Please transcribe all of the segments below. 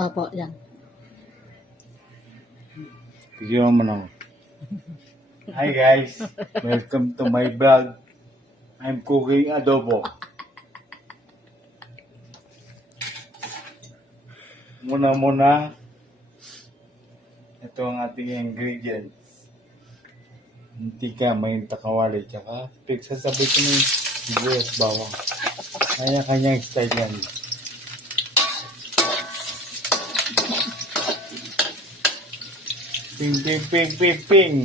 Opo, yan. Video mo na. Hi guys, welcome to my vlog. I'm cooking adobo. Muna, ito ang ating ingredients. Mantika, may takawali, tsaka sasabi ko ng sibuyas, bawang. Kanya-kanyang style yan. Ping, ping, ping, ping, ping.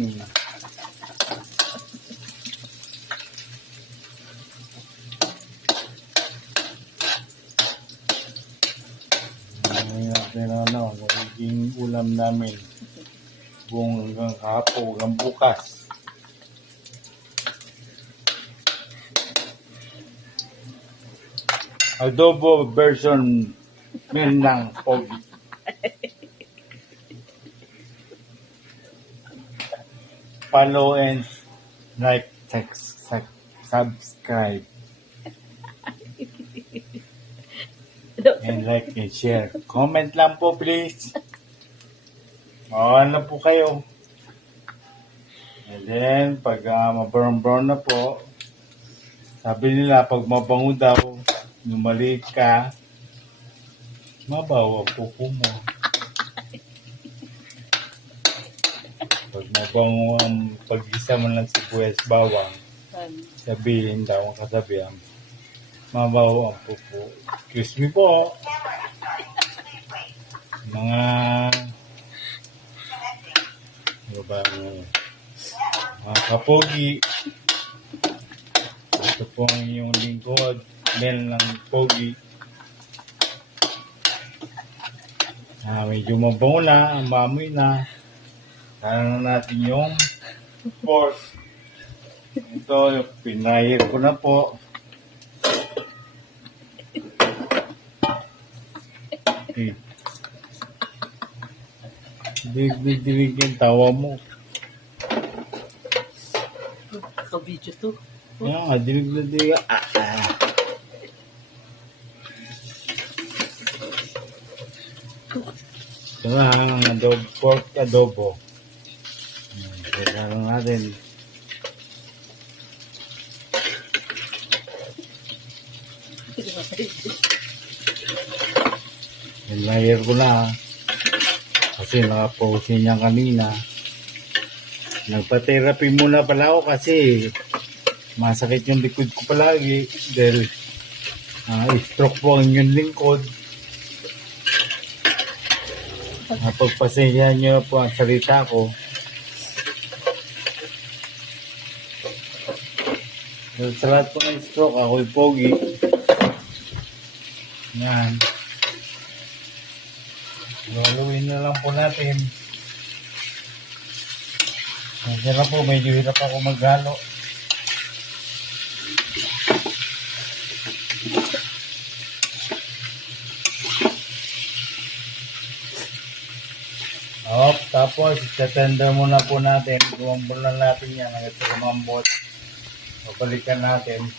Ngayon, magiging ulam namin buong hanggang kahapon, hanggang bukas. Adobo version min ng pogi. Follow and like, subscribe. And like and share. Comment lang po please. Mawalan na po kayo. And then, pag ma-brown na po, sabi nila, pag mabango daw, numalik ka, mabawa po mo. Pag mabango ang pag-isa mo ng sibuyas bawang, sabihin daw ang kasabihan, mabaho ang pupo. Excuse me po. Mga mga kapogi. Ito po ang inyong lingkod. Mel ng pogi. Medyo mabango na. Ang mamoy na. Kaya natin yung pork. Ito, pinahir ko na po. Okay. Dilig yung tawa mo. Ka-video to. Yan, dilig. Ito nga, ang adobo, pork adobo. Kailangan natin. Layer ko na. Kasi nakaposin niya kanina. Nagpa-therapy muna pala ako kasi masakit yung likod ko palagi. Dahil stroke po ang yung lingkod. Pagpasensyahan niyo po ang salita ko. Sa lahat po ng stroke, ako'y pogi. Yan. Haluin na lang po natin. Hirap po, medyo hirap ako maghalo. Tapos, itatanda muna po natin. Gumambol na natin yan. Hanggang sa kumambot. Babalikan natin.